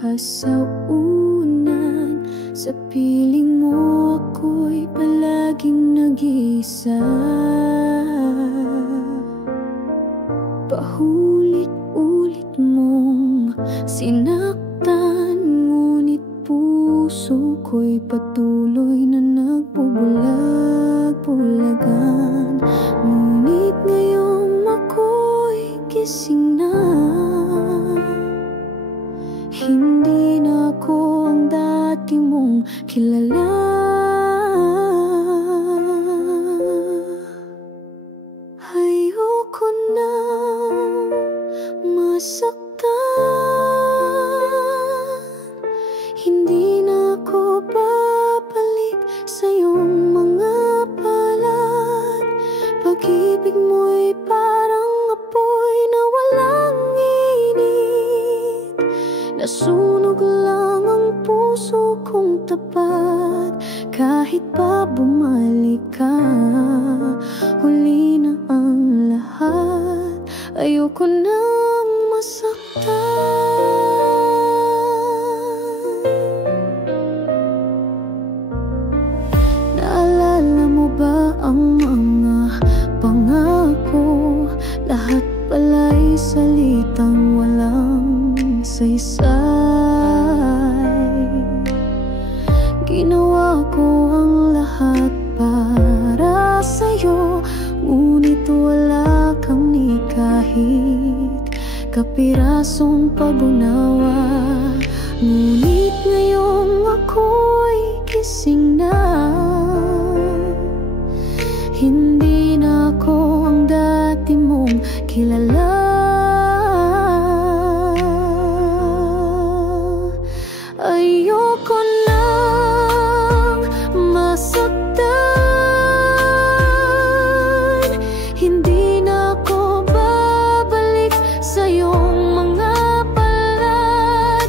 bukas sa unan. Sa piling mo ako'y palaging nag-iisa. Paulit-ulit mong sinaktan, ngunit puso ko'y patuloy na nagbubulag-bulagan. Ngunit ngayong ako'y gising na, hindi na ako ang dati mong kilala. Ayoko nang masaktan, hindi na ako babalik sa iyong mga palad. Pag-ibig mo'y parang apoy na walang init. Nasunog lang ang puso kong tapat. Kahit pa bumalik ka, huli na ang lahat. Ayoko nang masaktan. Naalala mo ba ang mga pangako? Lahat pala'y salitang walang saysay. Ginawa ko ang lahat para sa'yo, ngunit wala kang ni kahit kapirasong pag-unawa. Ngunit ngayong ako'y gising na, hindi na ako ang dati mong kilala. Ayoko nang masaktan, hindi na ako babalik sa iyong mga palad.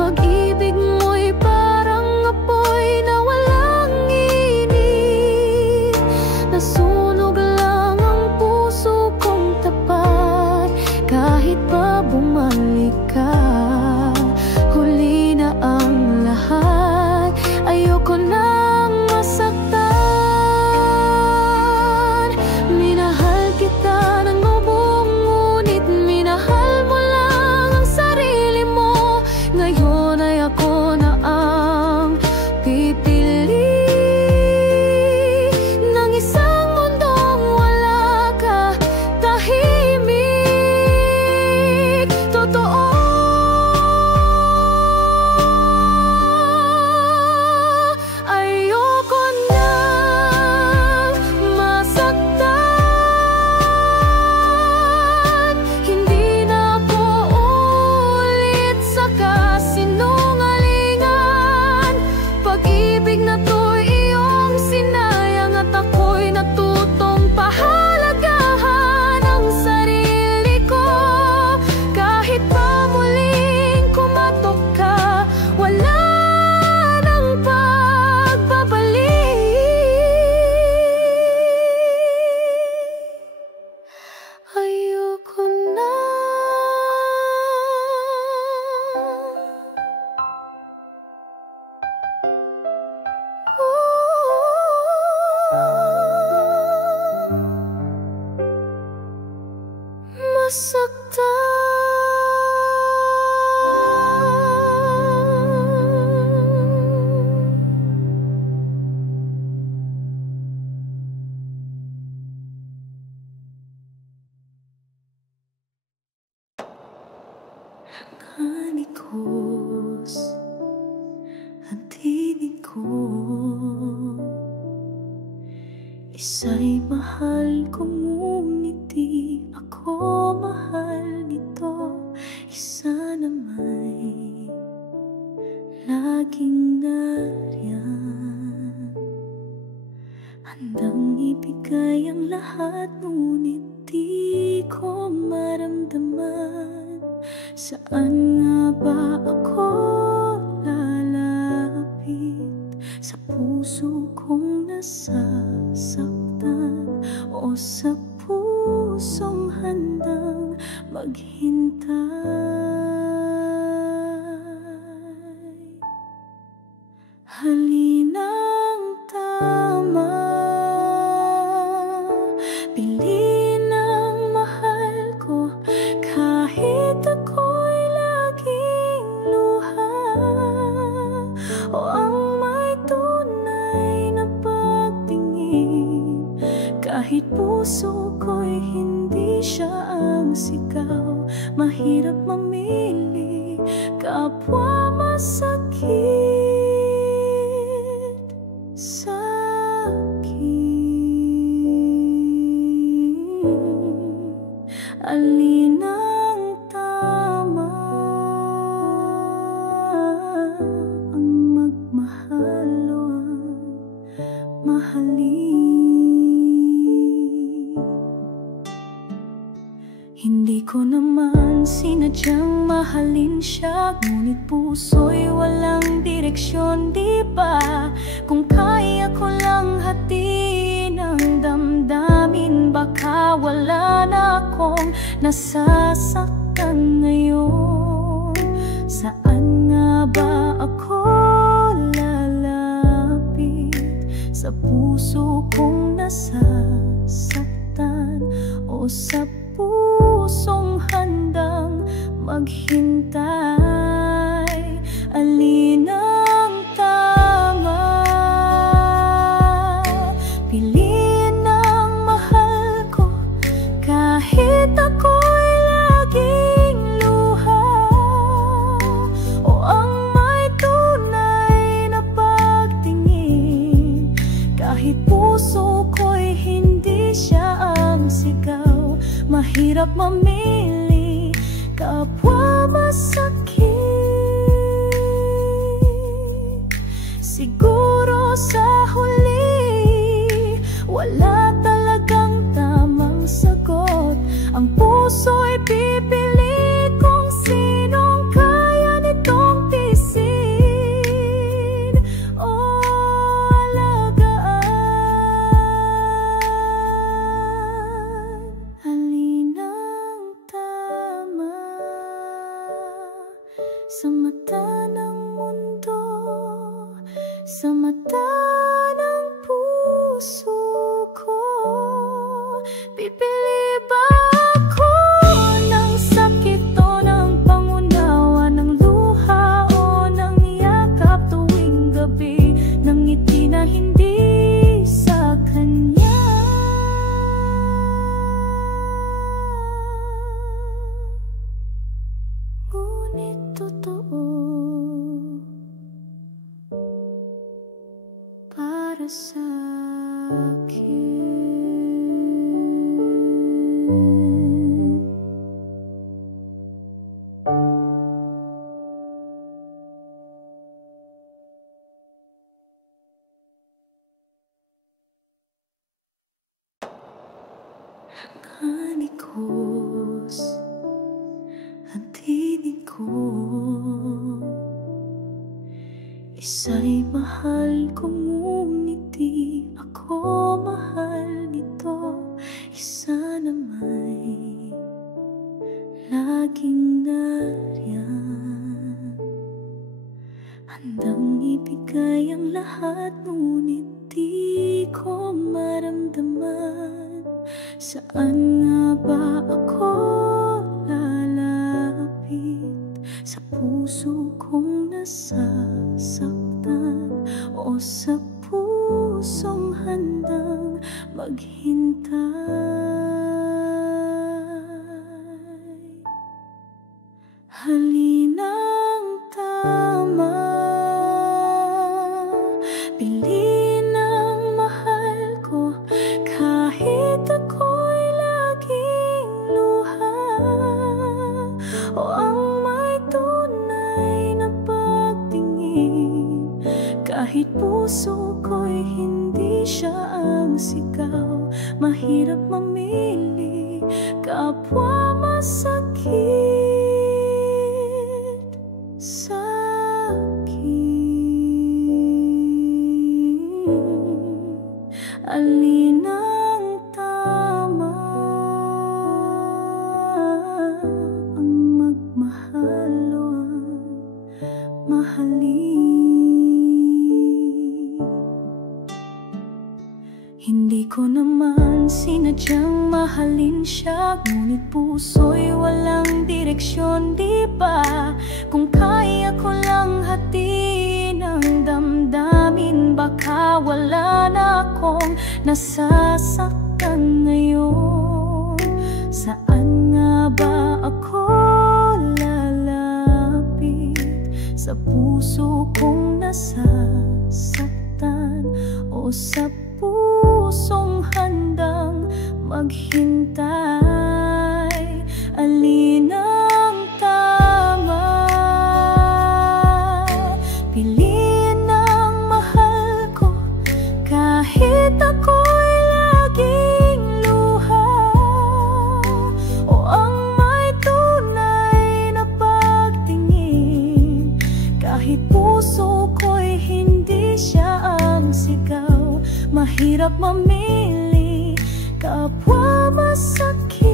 Pag-ibig mo'y parang apoy na walang init. Nasunog lang ang puso kong tapat. Kahit pa bumalik ka, huli na ang lahat. Ayoko nang masaktan. Minahal kita ng lubong, ngunit minahal mo lang ang sarili mo. Ngayon ay ako na ang pipili ng isang mundong wala ka. Tahimik, totoo. Ayoko nang masaktan, hindi na ako ulit sa kasinungalingan. Pag-ibig na to'y iyong sinayang at ako'y natutong pahalagahan ang sarili ko. Kahit pa muling kumatok ka, wala nang pagbabalik. Ayoko na. Anikos ang tinig ko, isa'y mahal ko, ngunit di ako mahal nito. Isa na may laging nariyan, handang ibigay ang lahat, ngunit di ko maramdaman. Saan nga ba ako lalapit sa puso kong nasasaktan, o sa pusong handang maghintay? handang maghintay. puso ko'y hindi siya ang sigaw. Mahirap mamili, kapwa masakit sa akin. Alin ang tama? Ang magmahal o ang mahalin? Hindi ko naman sinadyang mahalin siya, ngunit puso'y walang direksyon, di ba? Kung kaya ko lang hatiin ang damdamin, baka wala na akong nasasaktan ngayon. Saan nga ba ako lalapit sa puso kong nasasaktan, o sa pusong handang maghintay? Alin ang tama? Piliin ang mahal ko kahit ako'y laging luha, o ang may tunay na pagtingin kahit puso ko'y hindi siya ang sigaw. Mahirap mamili, kapwa masakit. Siguro sa huli, wala talagang tamang sagot. Ang puso'y pipili kung sinong kaya nitong tiisin o alagaan. Alin ang tama sa mata ng mundo, sa mata ng puso ko? Pipili ba ako ng sakit o ng pangunawa, ng luha o ng yakap tuwing gabi, ng ngiti na hindi sa kanya? Ngunit totoo para sa akin. Kanikos ang tinig ko, isa'y mahal ko, ngunit di ako mahal nito. Isa na may laging nariyan, handang ibigay ang lahat, ngunit di ko maramdaman. Saan nga ba ako lalapit sa puso kong nasasaktan, o sa pusong handang maghintay? Alin ang tama? Piliin ang mahal ko kahit ako'y laging luha, o ang may tunay na pagtingin kahit puso ko'y hindi siya ang sigaw. Mahirap mamili, kapwa masakit sa akin. Alin ang tama? Ang magmahal o ang mahalin? Hindi ko naman sinadyang mahalin siya, ngunit puso'y walang direksyon, di ba? Kung kaya ko lang hatiin ang damdamin, baka wala na akong nasasaktan hanggang ngayon. Saan nga ba ako lalapit sa puso kong nasasaktan, o sa pusong handang maghintay? Alin ang tama? Piliin ang mahal ko kahit ako'y laging luha, o ang may tunay na pagtingin kahit puso ko'y hindi siya ang sigaw. Mahirap mamili, kapwa masakit.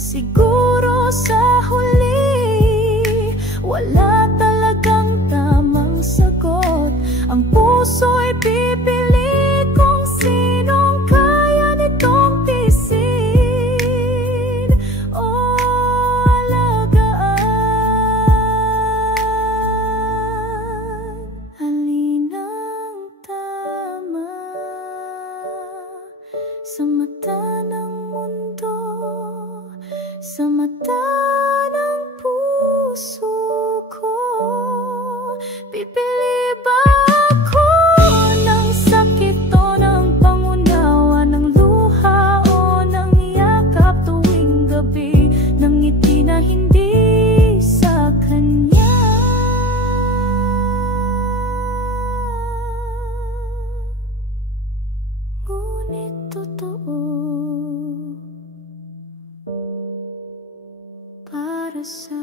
Siguro sa huli, wala talagang tamang sagot. Ang puso'y pipili kung sinong kaya nitong tiisin o alagaan. Alin ang tama sa mata ng mundo, sa mata ng puso ko? Pipili ba ako ng sakit o ng pangunawa, ng luha o ng yakap tuwing gabi, ng ngiti na hindi sa kanya? Ngunit totoo para sa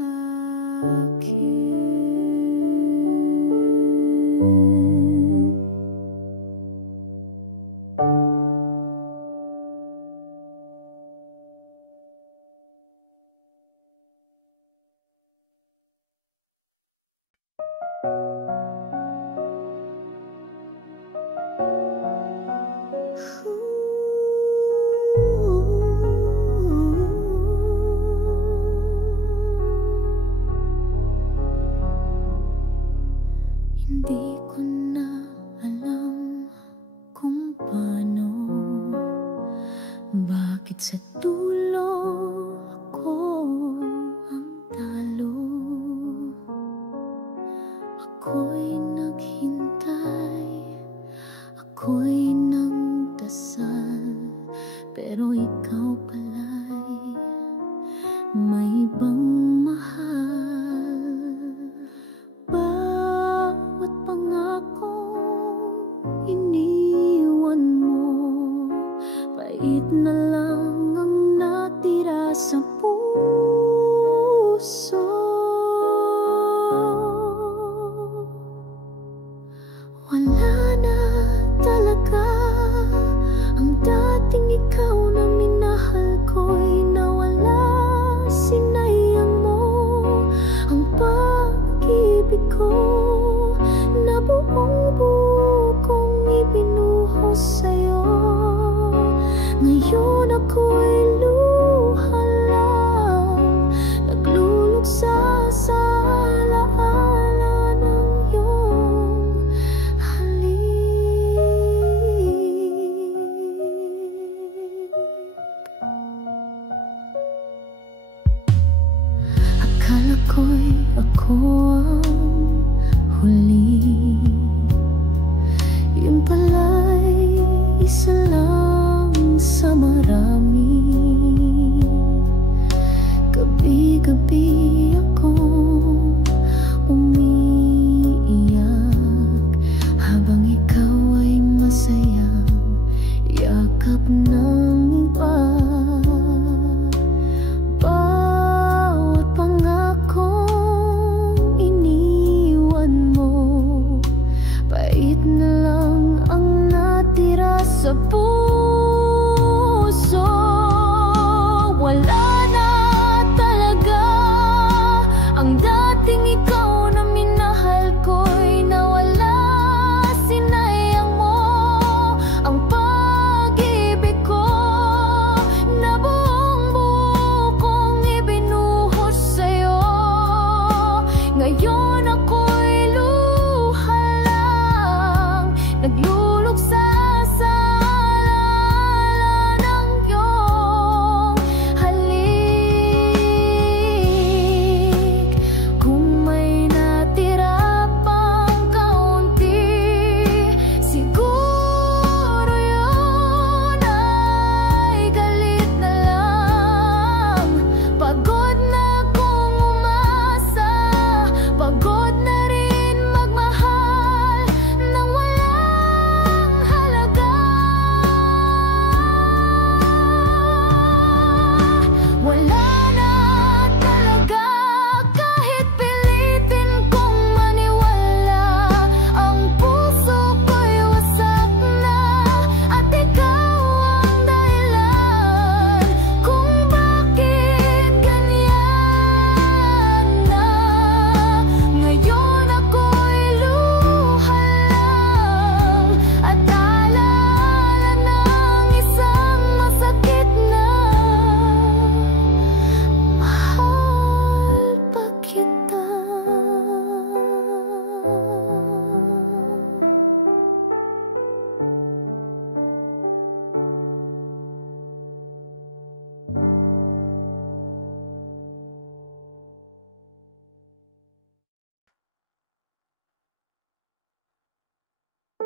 akin. Hindi ko na alam kung paano, bakit sa dulo ako ang talo. Ako'y naghintay, ako'y nagdasal, pero ikaw pala'y may ibang mahal. Bawat pangakong iniwan mo, pait na lang ang natira sa puso. Wala na talaga ang dating ikaw na minahal ko'y nawala. Sinayang mo ang pag-ibig ko na buong-buo kong ibinuhos sa'yo. Ngayon ako'y luha lang, nagluluksa sa alaala ng iyong halik. Akala ko'y ako ang huli, yun pala'y isa lang sa marami. Gabi-gabi akong umiiyak habang ikaw ay masayang yakap ng iba. Bawat pangakong iniwan mo, pait na lang ang natira sa puso. Wala na talaga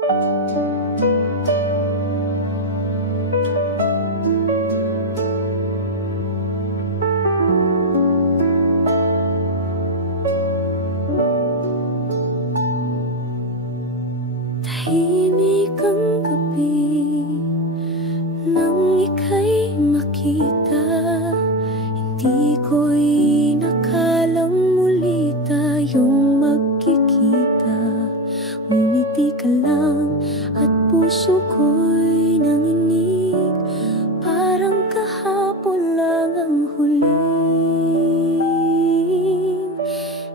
Tahimik ang gabi nang ika'y makita. Hindi ko inakalang muli tayong magkikita. Ngumiti ka lang at puso ko'y nanginig. Parang kahapon lang ang huling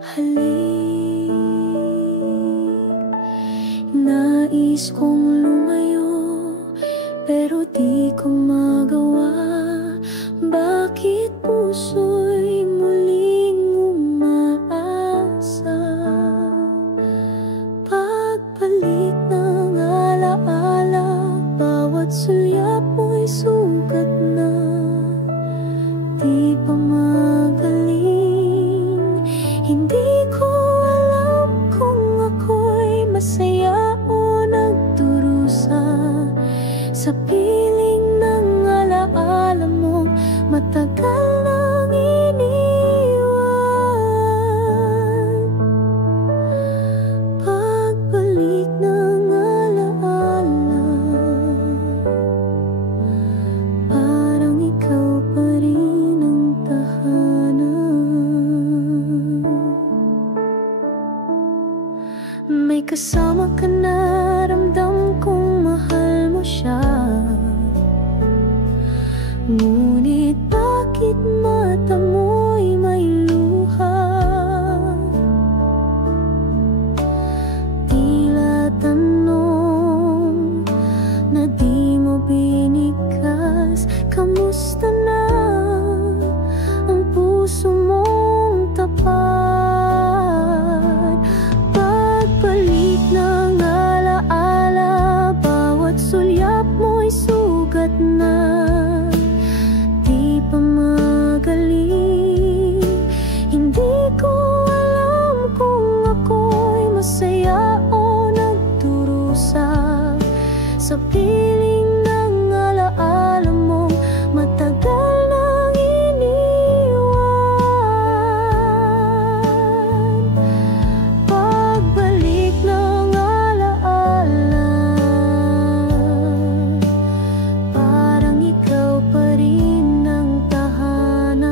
halik. Nais kong lumayo pero di ko magawa. Bakit puso'y muling umaasa? Pagbalik ng alaala, bawat sulyap mo'y sugat na. Di pa magaling. Hindi ko alam kung ako'y masaya o nagdurusa sa piling ng alaala mo. Matagal nang iniwan. Pagbalik ng alaala, parang ikaw pa rin ang tahanan. May kasama ka na, ramdam kong mahal mo siya. Ngunit bakit mata mo'y may luha? Tila tanong na di mo binigkas. Kamusta na ang puso mong tapat? Pagbalik ng alaala, bawat sulyap mo'y sugat na. Hindi ko alam kung ako'y masaya o nagdurusa sa piling ng alaala mo. Matagal nang iniwan. Pagbalik ng alaala, parang ikaw pa rin ang tahanan.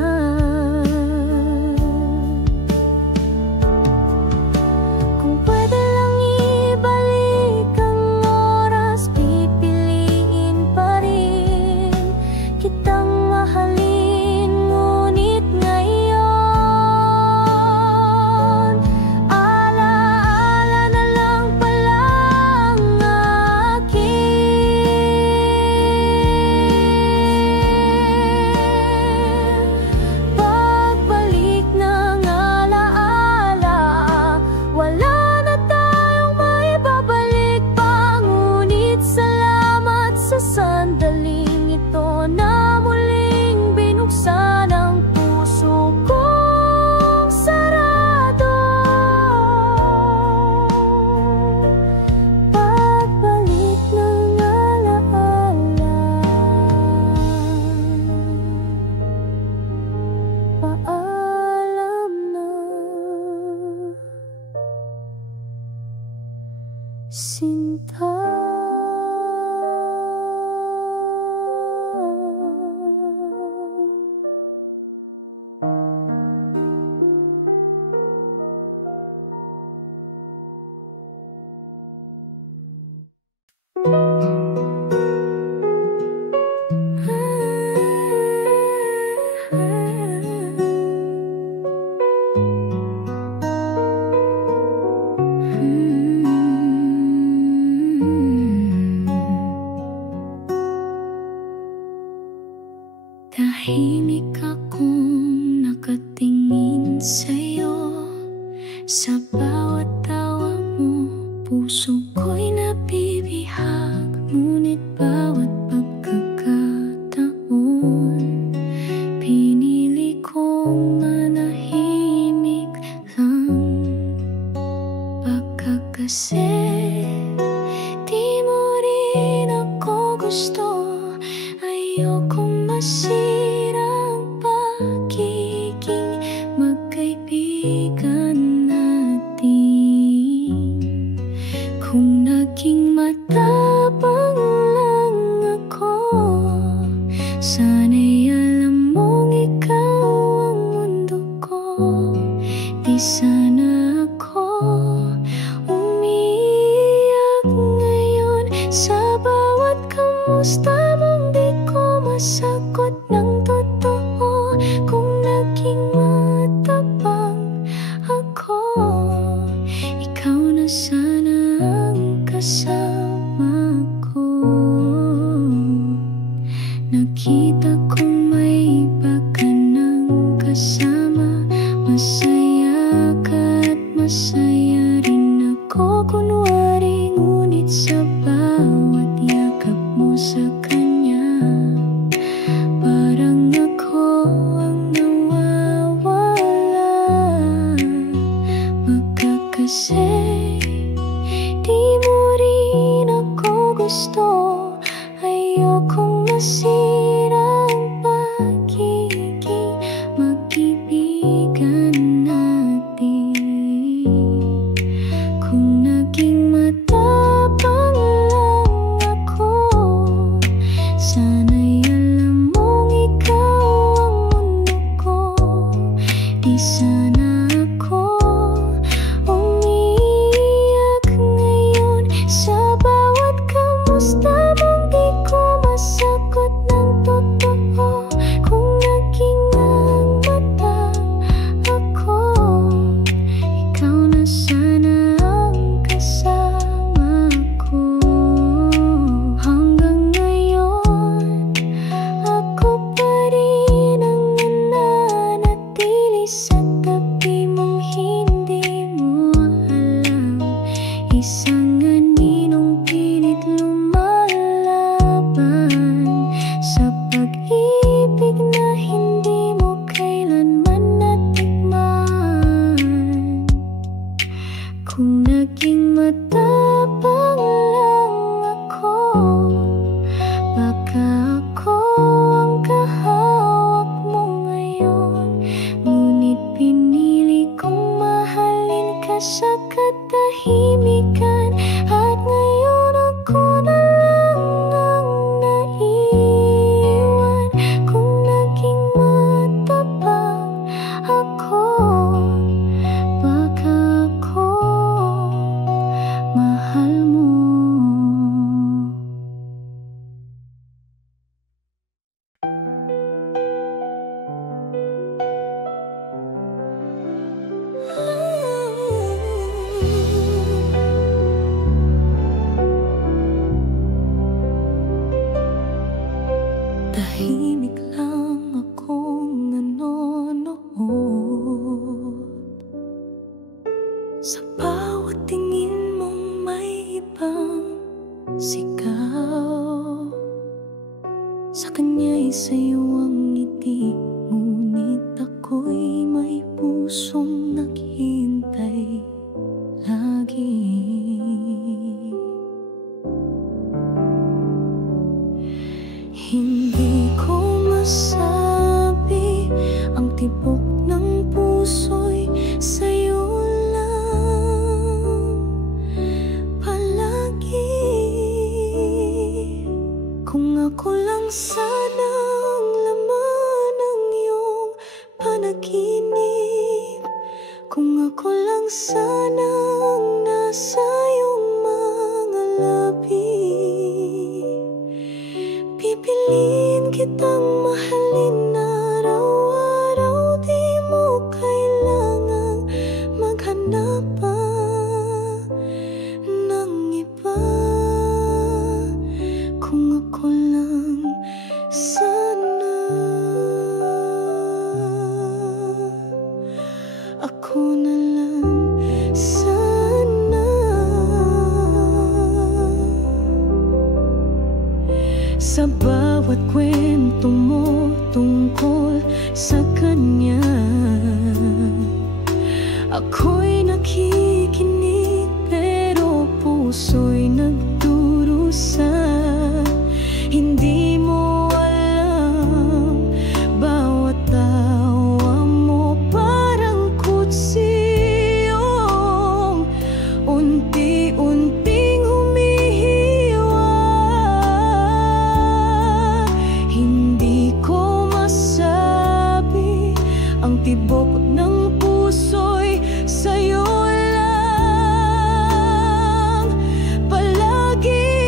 Kung pwede lang ibalik ang oras, pipiliin pa rin kitang mahalin. Ngunit ngayon, alaala na lang pala ang akin. Pagbalik ng alaala, wala na tayong maibabalik pa. Ngunit salamat sa sandaling ito na muling binuksan ang puso kong sarado. Pagbalik ng alaala, paalam na, Sinta. Tahimik akong nakatingin sa'yo. Sa bawat tawa mo, puso ko'y nabibihag. Ngunit bawat pagkakataon, pinili kong manahimik lang. Baka kasi di sana ako umiiyak ngayon sa bawat kamusta mong di ko masagot ng totoo. Kung naging matapang ako, ikaw na sana ang kasama ko. Nakita kong may iba ka ng kasama, masaya ka at masaya rin ako. Kunwari ngunit sa bawat yakap mo sa kanya, parang ako ang nawawala. Baka kasi di mo rin ako gusto, ayokong masira ang pagiging magkaibigan natin. Kung naging matapang lang ako, sana'y alam mong ikaw ang mundo ko. Di sana ako umiiyak ngayon sa bawat kamusta mong di ko masagot ng totoo. Kung naging ang mata ako, ikaw na sana ang kasama ko. Hanggang ngayon, ako pa rin ang nananatili sa tabi mong hindi mo alam. Isang aninong pilit lumalaban sa pag-ibig na hindi mo kailanman natikman. Kung naging matapang lang ako, baka ako ang kahawak mo ngayon. Ngunit pinili kong mahalin ka sa katahimikan, at ngayon ako na lang ang naiwan. Kung naging matapang ako, baka ako mahal mo. Tahimik lang akong nanonood sa bawat tingin mong may ibang sigaw. Sa kanya'y sa'yo ang ngiti, ngunit ako'y may pusong naghihintay lagi. Hindi ko masabi ang tibok ng puso'y sa'yo lang palagi. Kung ako lang sana ang laman ng iyong panaginip, kung ako lang sana ang nasa iyong mga labi, pipiliin kitang mahalin araw-araw. Di mo kailangang maghanap pa ng iba. Kung ako lang sana, ako na lang sana. Sa bawat kwento mo tungkol sa kanya, ako'y nakikinig pero puso'y nagdurusa. Hindi mo alam, bawat tawa mo parang kutsiyong unti-unting humihiwa. Hindi ko masabi ang tibok ng puso puso'y sa'yo lang palagi.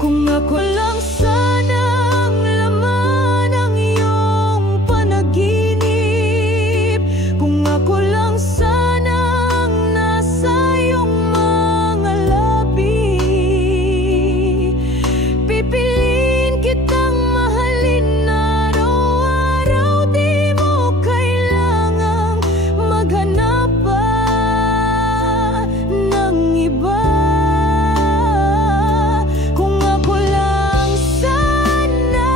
Kung ako lang sanang laman ng iyong panaginip, kung ako lang sanang nasa iyong mga labi, pipiliin kitang mahalin araw-araw. Di mo kailangang maghanap pa ng iba. Kung ako lang sana,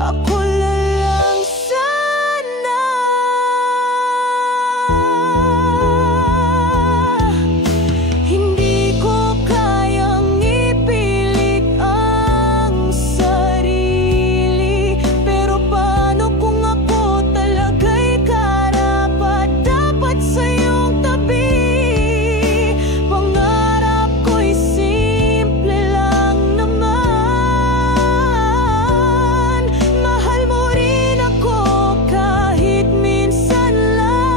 ako lang sana. Hindi ko kayang ipilit ang sarili, pero paano kung ako talaga'y karapat-dapat sa iyong tabi? Pangarap ko'y simple lang naman, mahal mo rin ako kahit minsan lang.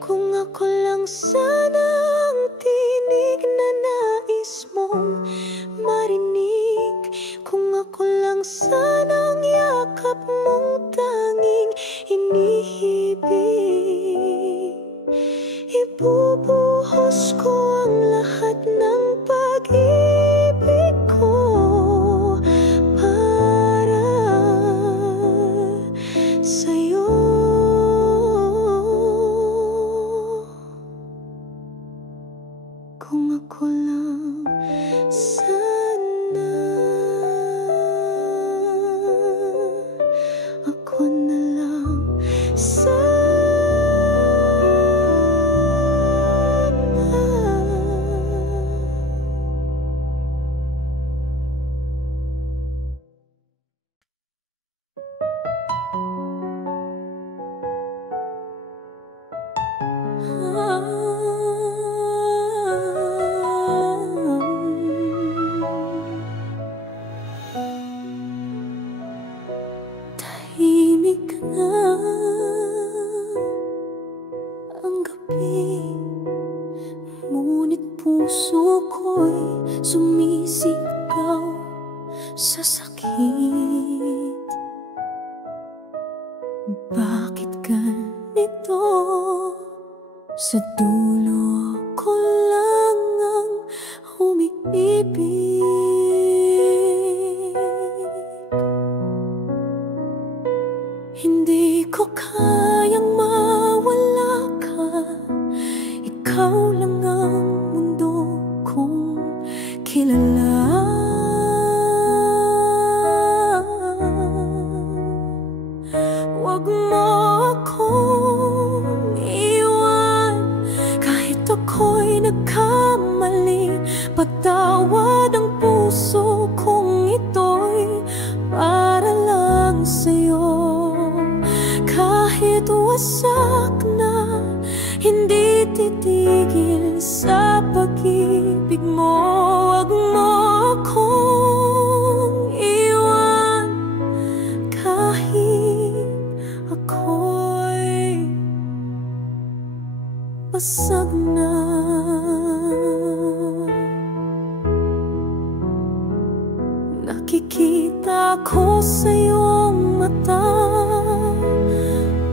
Kung ako lang sana ang tinig na nais mong marinig, kung ako lang sana ang yakap mong tanging iniibig, ibubuhos ko ang lahat ng pag-ibig ko para sa'yo. Kung ako lang sana, ako na lang sana. Tahimik na ang gabi, ngunit puso ko'y sumisigaw sa sakit. Bakit ganito? Sa dulo ko lang ang umiibig. Hindi ko kayang mawala ka, ikaw lang ang mundo kong kilala. Huwag mo akong iwan kahit ako'y nagkamali. Patawad ang puso kong ito'y para lang sa'yo. Kahit wasak na, hindi titigil sa pag-ibig mo. Huwag mo akong iwan kahit ako'y basag na. Nakikita ko sa iyong mata,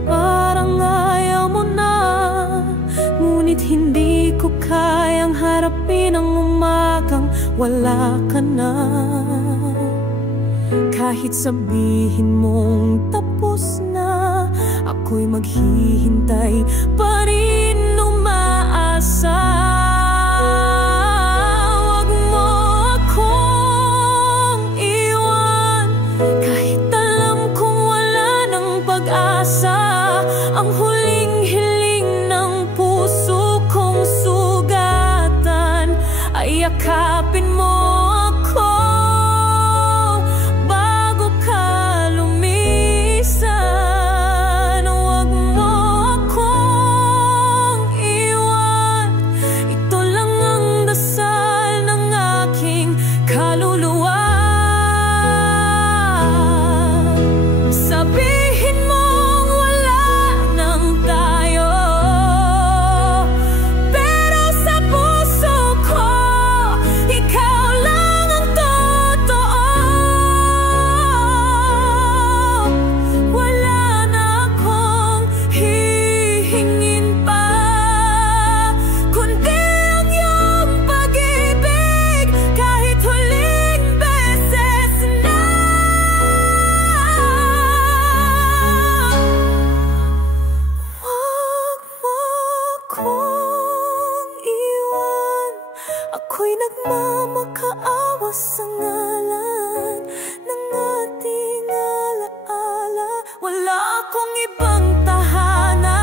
parang ayaw mo na, ngunit hindi ko kayang harapin ang umagang wala ka na. Kahit sabihin mong tapos na, ako'y maghihintay pa rin umaasa. Huwag mo akong iwan kahit alam kong wala ng pag-asa. Ang huling hiling ng puso kong sugatan ay yakapin mo ako bago ka lumisan. Huwag mo akong iwan, Ako'y nagmamakaawa sa ngalan ng ating alaala. Wala akong ibang tahanan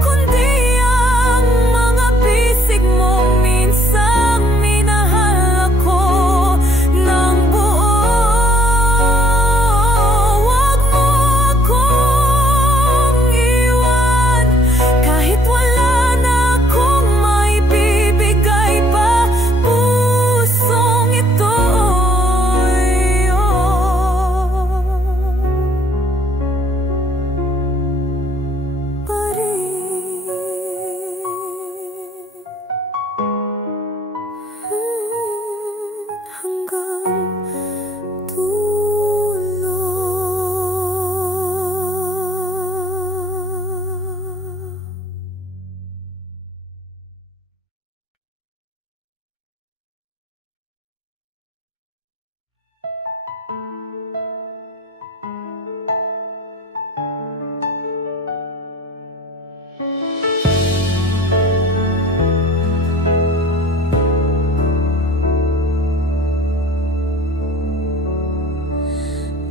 kundi ang mga bisig mo. Minsang minahal ako ng buo. Huwag mo akong iwan kahit wala na akong maibibigay pa. Pusong ito'y pa rin. Hanggang dulo.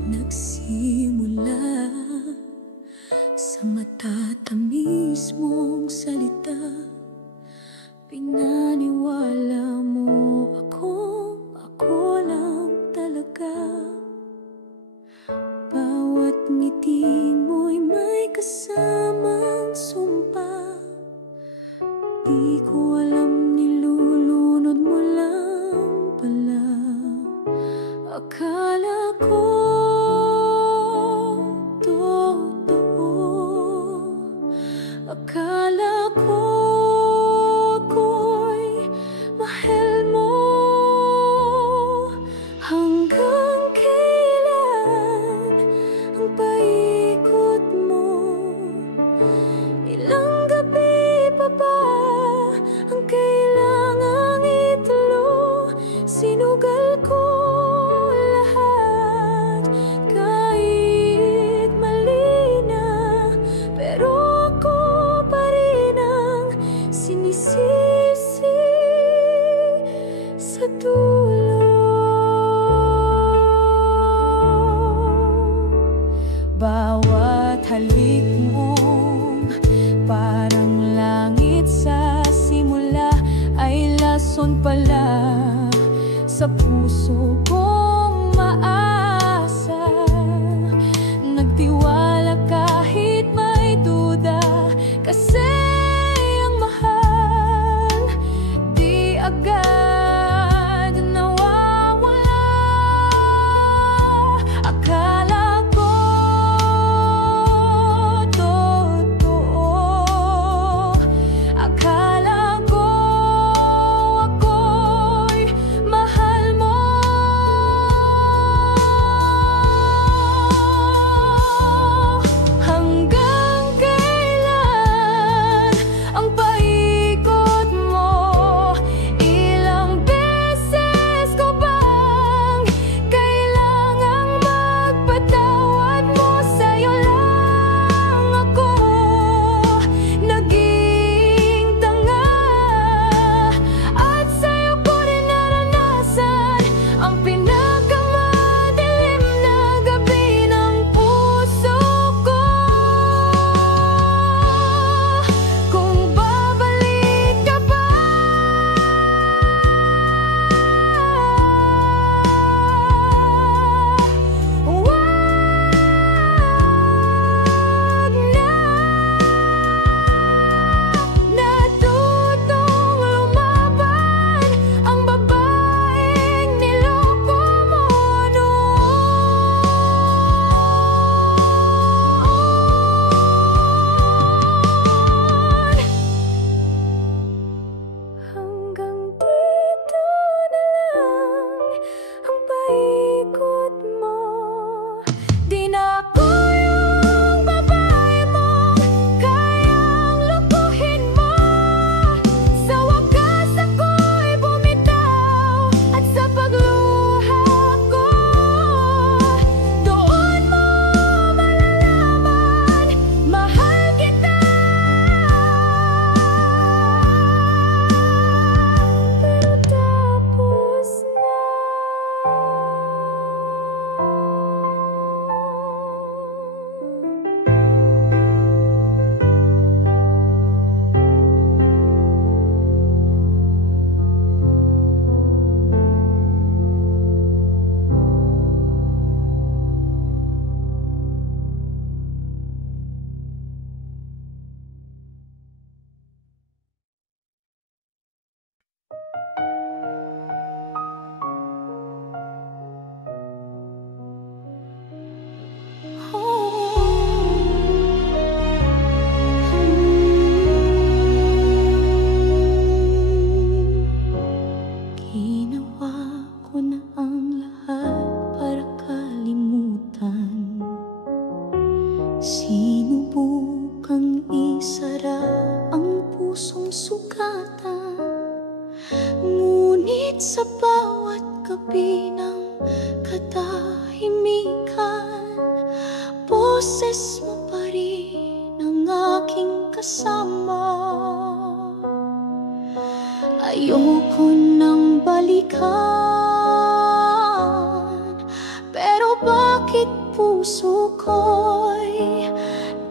Nagsimula sa matatamis mong salita. Pinaniwala mo ako lang talaga. Bawat ngiti mo'y may kasamang sumpa. Di ko alam, nilulunod mo lang pala. Akala ko akala ko ako'y mahal mo. Hanggang kailan ang paikot mo? Ilang gabi pa ba ang kailangang itulo? Sinugal ko lahat kahit mali na, pero ako pa rin ang sinisisi sa dulo. Bawat halik mong parang langit sa simula ay lason pala sa puso kong maasa. Nagtiwala kahit may duda, kasi ang mahal di agad nawawala. Akala ko totoo, akala ko ako'y mahal mo. sugatan. Ngunit sa bawat gabi ng katahimikan, boses mo pa rin ang aking kasama. Ayoko nang balikan, pero bakit puso ko'y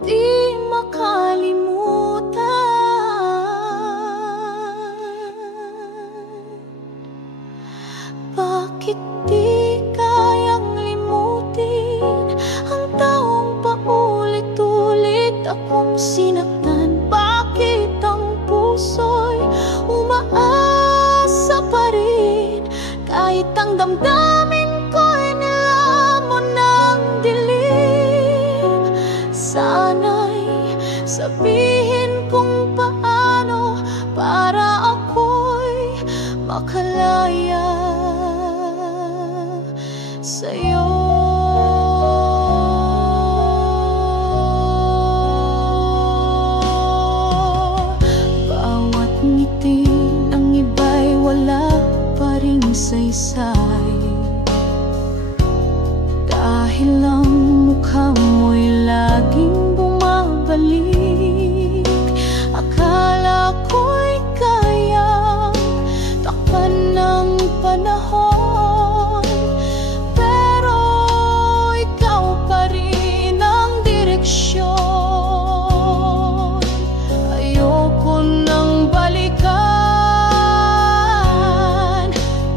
di makalimutan? Bakit di kayang limutin ang taong paulit-ulit akong sinaktan? Bakit ang puso'y umaasa pa rin kahit ang damdamin ko'y nilamon ng dilim? Sana'y sabihin kung paano para ako'y makalaya sa'yo. Bawat ngiti ng iba'y wala pa ring saysay, dahil ang mukha mo'y laging bumabalik. Akala ko'y kayang takpan ng panahon, pero ikaw pa rin ang direksyon. Ayoko nang balikan,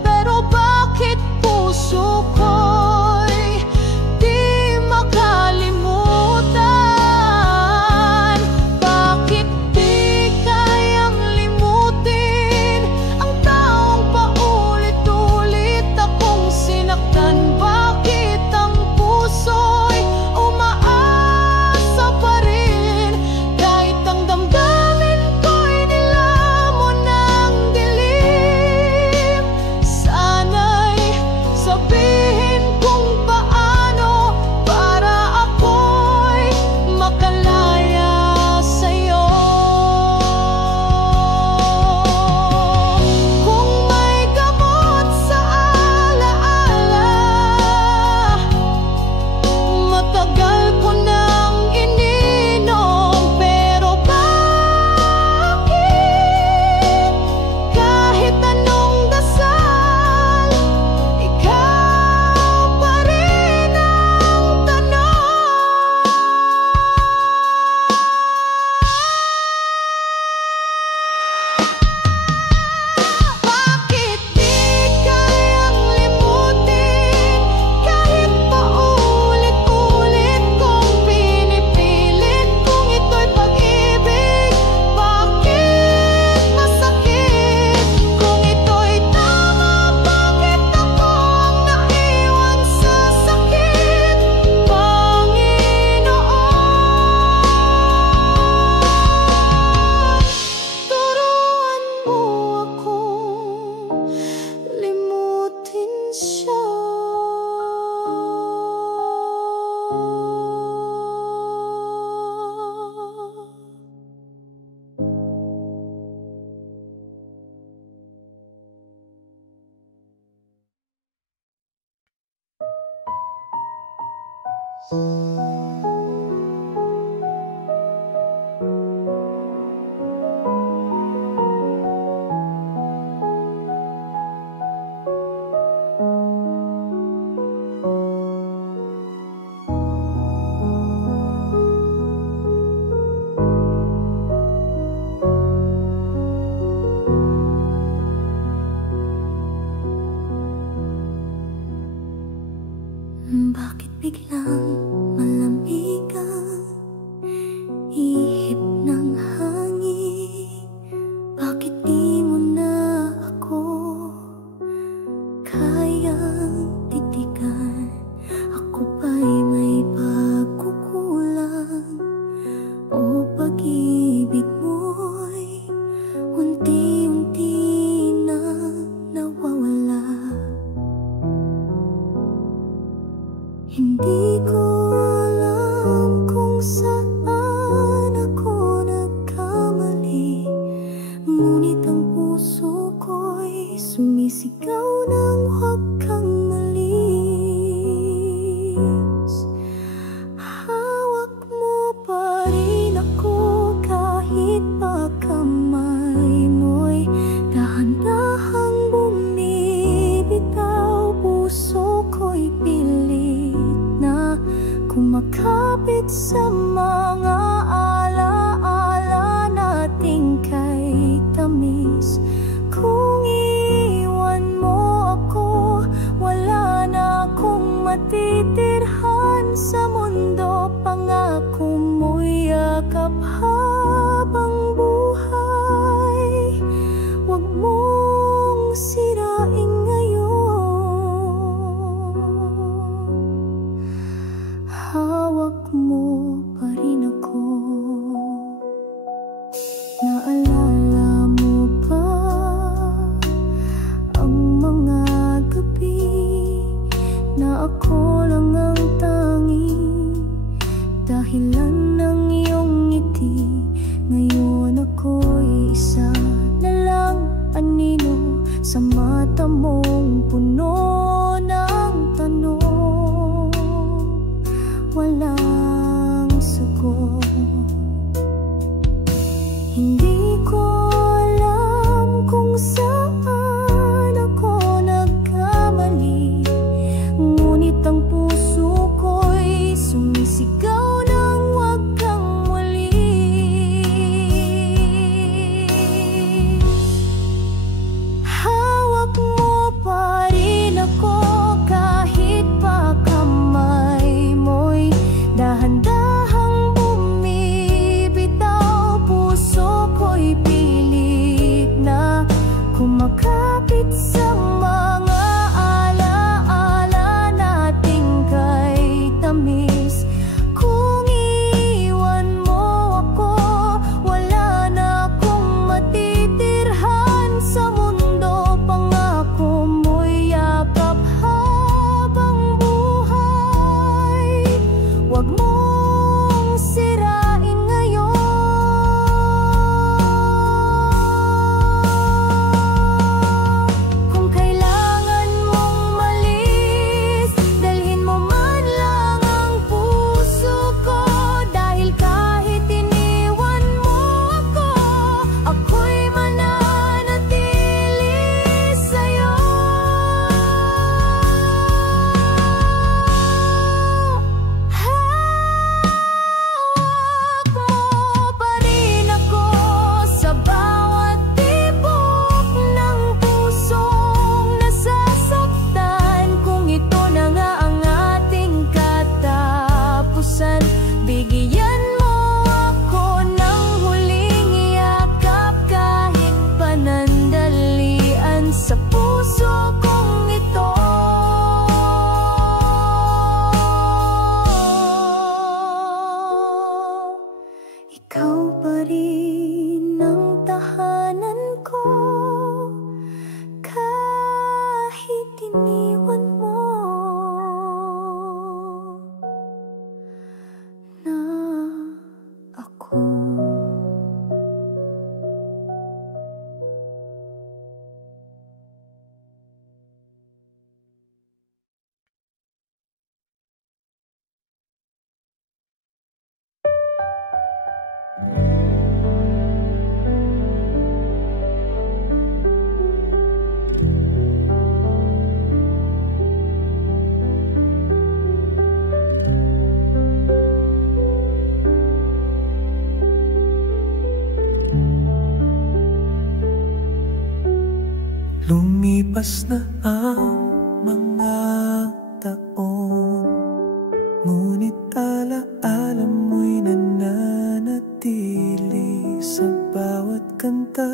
pero bakit puso ko'y di makalimutan? Bakit di kayang limutin ang taong paulit-ulit akong sinaktan? Bakit ang puso'y umaasa pa rin kahit ang damdamin ko'y nilamon ng dilim? Sana'y sabihin kung paano para ako'y makalaya sa'yo. Kung may gamot sa alaala, matagal ko nang ininom, pero bakit kahit anong dasal, ikaw pa rin ang tanong? Bakit di kayang limutin kahit paulit-ulit kong pinipilit kung ito'y pag-ibig? Bakit masakit kung ito'y tama? Bakit ako ang naiwan sa sakit? Panginoon, turuan mo akong limutin siya. Bakit biglang malamig ngunit ang puso ko'y sumisigaw ng huwag kang malis. Hawak mo pa rin ako kahit pa kamay mo'y dahan-dahang bumibitaw. Puso ko'y pilit na kumakapit sa mga alaala nating kay tamis. Kung iwan mo ako, wala na akong matitirhan sa mundo. Pangako mo'y yakap habang buhay. Huwag mong sirain ngayon. Hawak mo pa rin ako. Naalala mo pa ang mga gabi na ako lang ang tanging dahilan ng iyong ngiti. Ngayon ako'y isa na lang anino sa mata mong puno ng tanong. Walang sagot. Hindi ko alam kung saan ako nagkamali, ngunit ang puso ko'y sumisigaw ng huwag kang walis. Hawak mo pa rin ako kahit pa kamay mo'y dahan-dahang bumibitaw. Puso ko'y pilit na kumakapit sa mga alaala nating kay tamis. Kung iwan mo ako, wala na akong matitirhan sa mundo. Pangako mo'y yakap habang buhay. Huwag mong sirain ngayon. Kung kailangan mong malis, dalhin mo man lang ang puso ko. Dahil kahit iniwan mo ako, ako'y mananatili sa'yo. Hawak mo pa rin ako sa bawat tibok ng pusong nasasaktan. Kung ito na nga ang ating katapusan, bigyan mo ako ng huling yakap kahit panandalian sa puso kong ito. Ikaw pa rin ang tahanan ko kahit iniwan mo na ako. Lumipas na ang mga taon, ngunit alaala mo'y nananatili sa bawat kanta,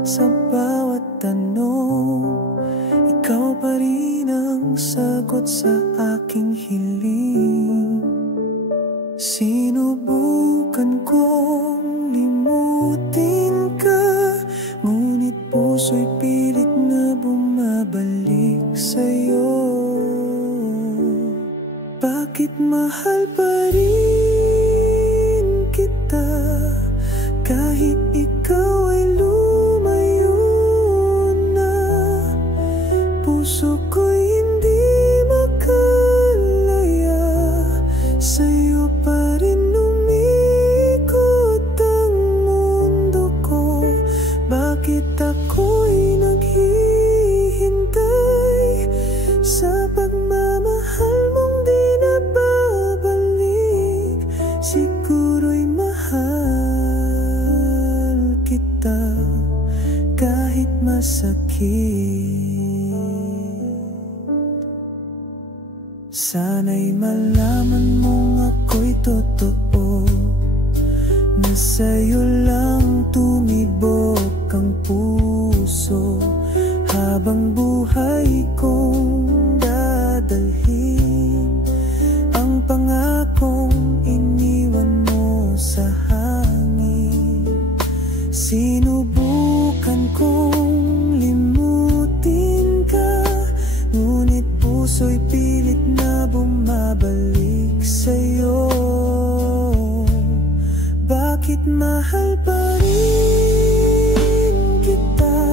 sa bawat tanong. Ikaw pa rin ang sagot sa aking hiling. Sinubukan kong limutin ka, ngunit puso'y pilit na bumabalik sa'yo. Bakit mahal pa rin kita kahit ikaw ay lumayo? kahit masakit. Sana'y malaman mong ako'y totoo, na sa'yo lang tumibok ang puso. Habang buhay kong dadalhin ang pangakong iniwan mo sa hangin. Sinubukan kong limutin ka, ngunit puso'y pilit na bumabalik sa'yo. Bakit mahal pa rin kita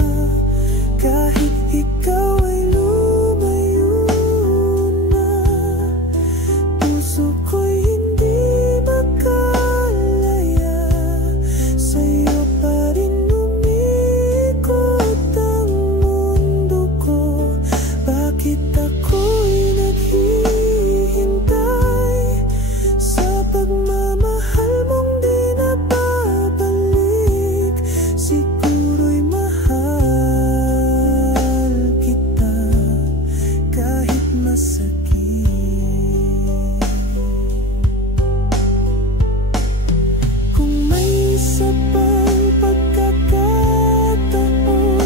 kahit ikaw ay lumayo na? Puso ko'y hindi makalaya, sa'yo pa rin umikot ang mundo ko. Bakit ako'y naghihintay sa pagmamahal mong di nababalik? Siguro'y mahal kita kahit masakit. Kung may isa pang pagkakataon,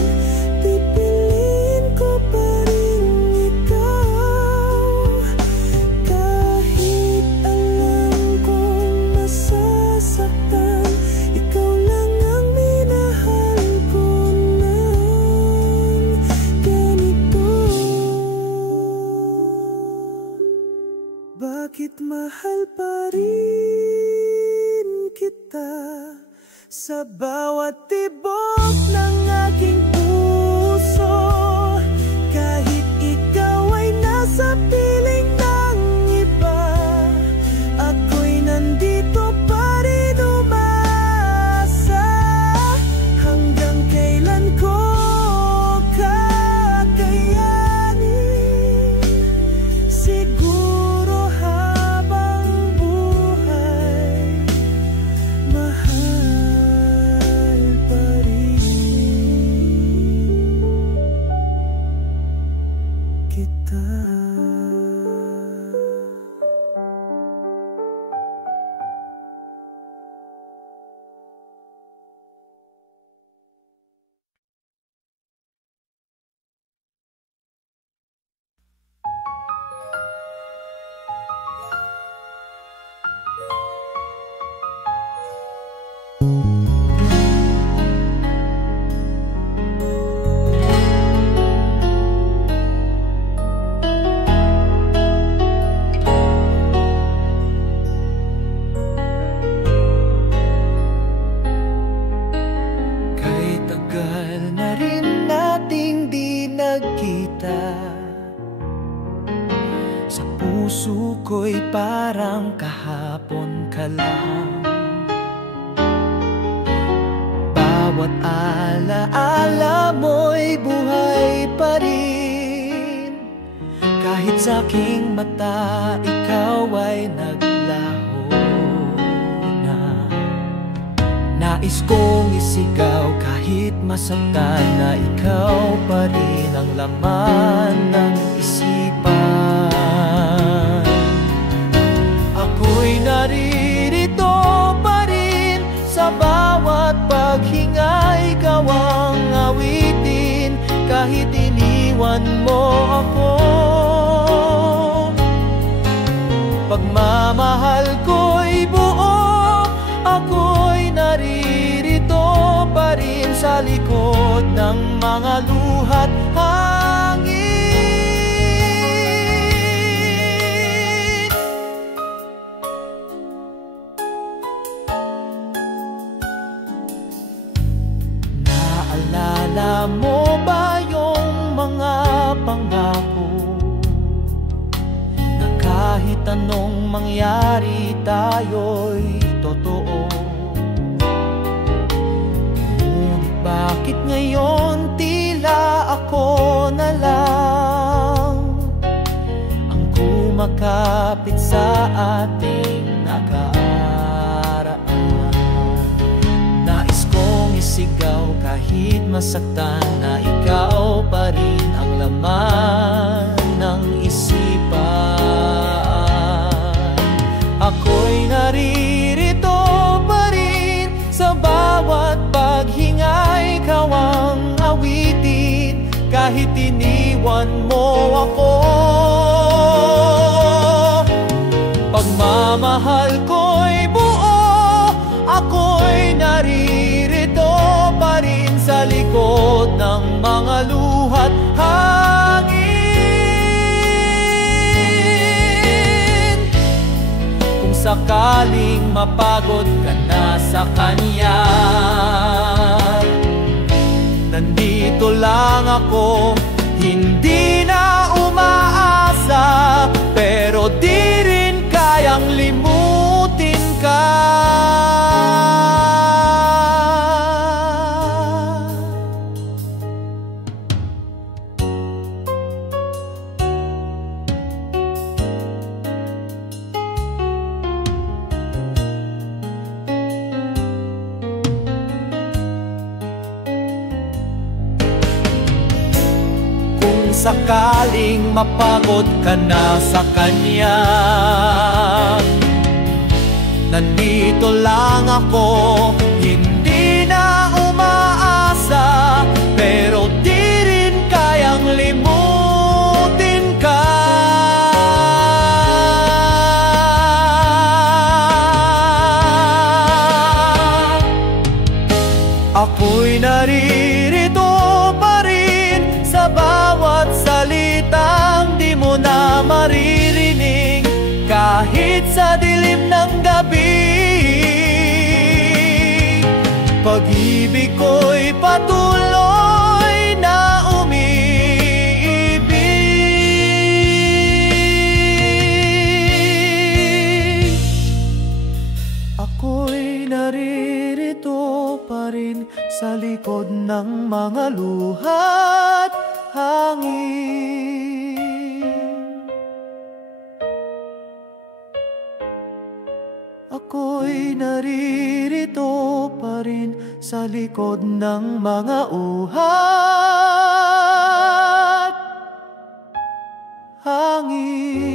pipiliin ko pa rin ikaw. Kahit alam kong masasaktan, ikaw lang ang minahal ko ng ganito. Bakit mahal pa rin kita sa bawat tibok ng aking puso? Kahit ikaw ay nasa piling ng iba, ako'y nandito pa rin umasa. Hanggang kailan ko kakayanin? Siguro habang buhay, mahal pa rin kita. Kay tagal na rin nating di nagkita, sa puso ko'y parang kahapon ka lang. Bawat alaala mo'y buhay pa rin, kahit sa aking mata ikaw ay naglaho na. Nais kong isigaw kahit masaktan, na ikaw pa rin ang laman ng isipan. Ako'y naririto pa rin sa bawat paghinga'y ikaw ang awitin, kahit iniwan mo ako. Pagmamahal ko'y buo, ako'y naririto pa rin sa likod ng mga luhat hangin. Naalala mo ba yung mga pangako, na kahit anong mangyari tayo'y totoo? Ngunit bakit ngayon tila ako na lang ang kumakapit sa ating nakaraan? Nais kong isigaw kahit masaktan na ikaw pa rin ang laman ng isipan. Ako'y naririto pa rin sa bawat paghingay, ikaw ang awitin kahit iniwan mo ako. Pagmamahal ko'y buo, ako'y naririto pa rin sa likod ng mga luha't hangin. Kung sakaling mapagod ka na sa kanya, nandito lang ako, hindi na umaasa, pero di rin kayang limutin ka. Kung sakaling mapagod ka na sa kanya, nandito lang ako, hindi na umaasa, pero di rin kayang limutin ka. Ako'y naririto pa rin sa bawat salitang di mo na maririnig, kahit sa dilim ng gabi. Pag-ibig ko'y patuloy na umiibig. Ako'y naririto pa rin sa likod ng mga luha't hangin. Ako'y naririto pa rin sa likod ng mga uha't hangin.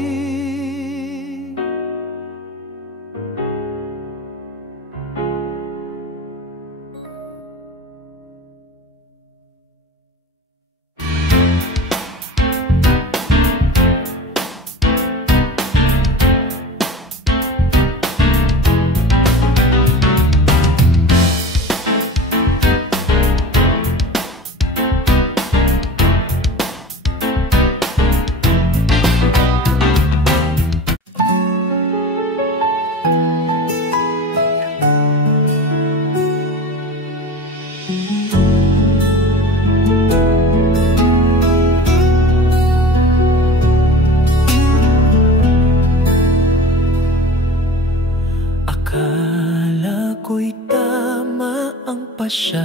Siya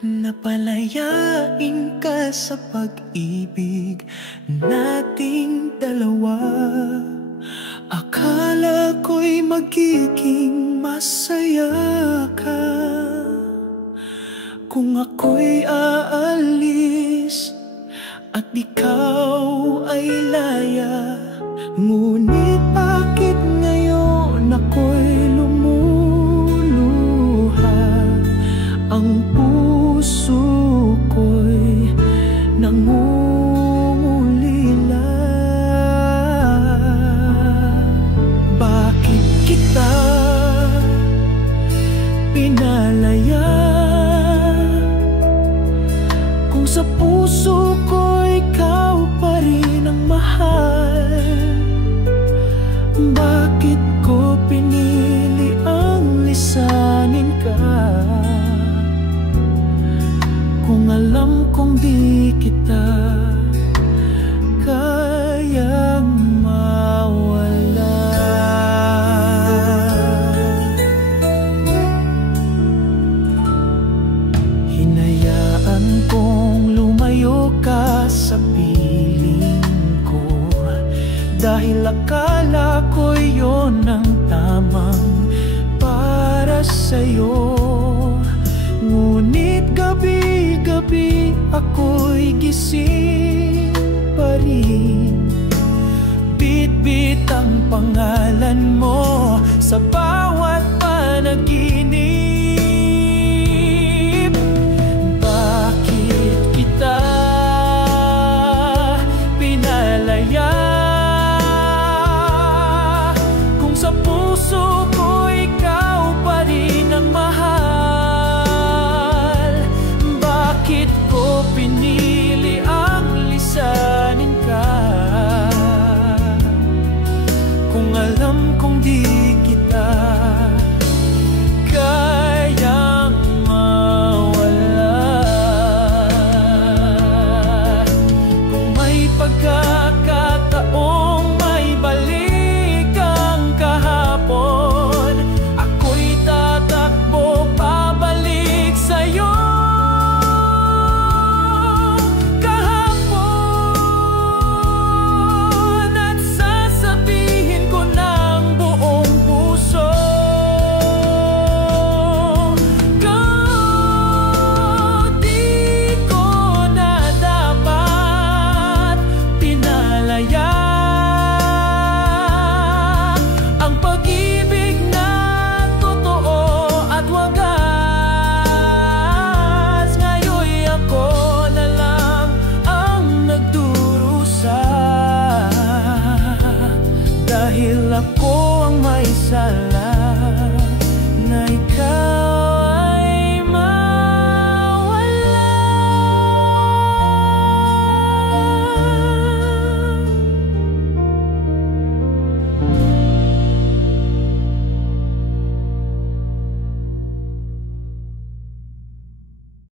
napalayain ka sa pag-ibig nating dalawa. Akala ko'y magiging masaya ka kung ako'y aalis at ikaw ay laya. Ngunit bakit ngayon ako'y ang puso ko'y nangungulila? Bakit kita pinalaya kung sa puso ko ikaw pa rin ang mahal? Bakit ko pinili ang lisanin ka kung alam kong di kita kayang mawala? Hinayaan kong lumayo ka sa piling ko dahil akala ko yun ang tamang para sa'yo. Ngunit gabi ako'y gising pa rin. Bit-bit ang pangalan mo sa bawat panaginip. Bakit kita pinalaya? Kung sa puso ko ikaw pa rin ang mahal, bakit ko pinili ang lisanin ka? Kung alam kong di kita kayang mawala. Kung may pagkakataong may balik ang kahapon, ako'y tatakbo pabalik sa'yo. Dahil ako ang may sala na ikaw